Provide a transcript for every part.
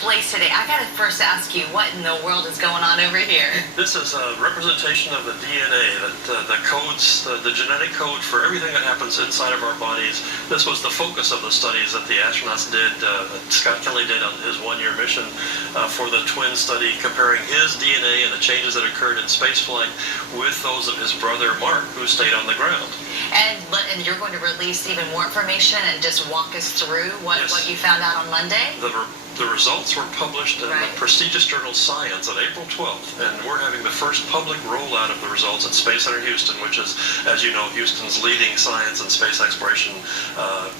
displays today. I gotta first ask you, what in the world is going on over here? This is a representation of the DNA, the codes, the genetic code for everything that happens inside of our bodies. This was the focus of the studies that the astronauts did, that Scott Kelly did on his one-year mission for the twin study, comparing his DNA and the changes that occurred in spaceflight with those of his brother Mark, who stayed on the ground. And you're going to release even more information and just walk us through what you found out on Monday? The results were published in the prestigious journal Science on April 12th, and we're having the first public rollout of the results at Space Center Houston, which is, as you know, Houston's leading science and space exploration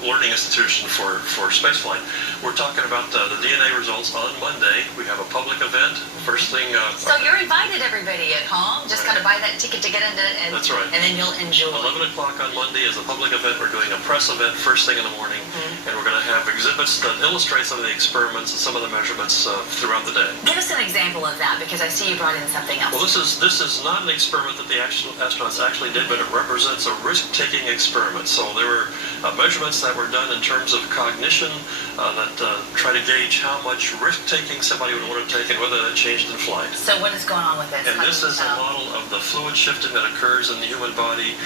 learning institution for spaceflight. We're talking about the DNA results on Monday. We have a public event. First thing... so you're invited, everybody at home. Just got to buy that ticket to get into it. That's right. And then you'll enjoy. 11 o'clock on Monday is a public event. We're doing a press event first thing in the morning, and we're going to have exhibits that illustrate some of the experiments and some of the measurements throughout the day. Give us an example of that, because I see you brought in something else. Well, this is not an experiment that the astronauts actually did, but it represents a risk-taking experiment. So there were measurements that were done in terms of cognition that try to gauge how much risk-taking somebody would want to take and whether that changed in flight. So what is going on with this? And this is a model of the fluid shifting that occurs in the human body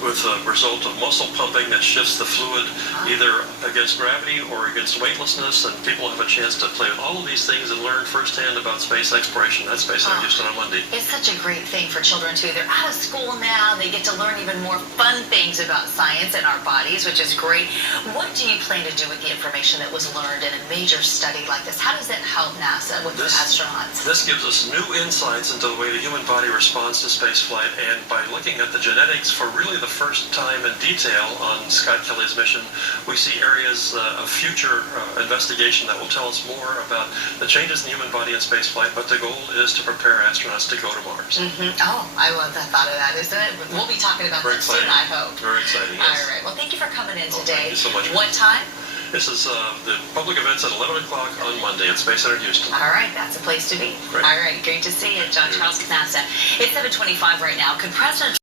with a result of muscle pumping that shifts the fluid either against gravity or against weightlessness, and people have a chance to play with all of these things and learn firsthand about space exploration at Space Center Houston on Monday. It's such a great thing for children too. They're out of school now. They get to learn even more fun things about science and our bodies, which is great. What do you plan to do with the information that was learned in a major study like this? How does that help NASA with the astronauts? This gives us new insights into the way the human body responds to spaceflight, and by looking at the genetics for really the first time in detail on Scott Kelly's mission, we see areas of future investigation that will tell us more about the changes in the human body in spaceflight, but the goal is to prepare astronauts to go to Mars. Oh, I love the thought of that, isn't it? We'll be talking about that soon, I hope. Very exciting, yes. All right. Well, thank you for coming in today. Thank you so much. What time? This is the public event's at 11 o'clock on Monday at Space Center Houston. All right. That's a place to be. Great. All right. Great to see you. John Charles Canasta. It's 7:25 right now. Could President